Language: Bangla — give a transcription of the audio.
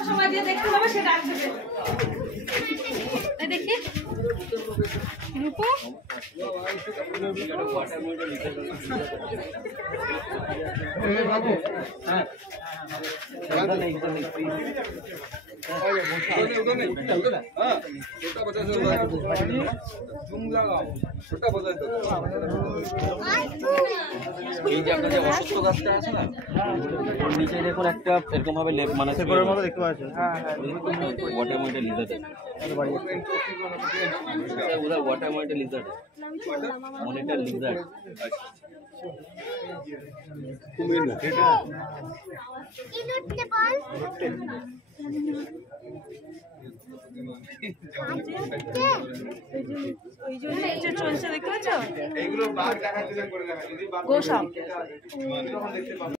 সময় দিয়ে দেখতে হবে সেটা দেখি রূপো এই যে আপনার যে অসুস্থ গাছটা আছে না, ওর নিচে দেখুন একটা এরকম ভাবে লেপ মানে সেপরের মতো দেখতে পাচ্ছেন। ওয়াটার মনিটর লিজার্ড उधर water monitor lizard monitor lizard কুমির না এটা কি লুটতে বল ওই জন্য এটা চলছে দেখতে পাচ্ছ এইগুলো বাঘ দেখাতে করে দেখা যদি বাঘ গোসাপ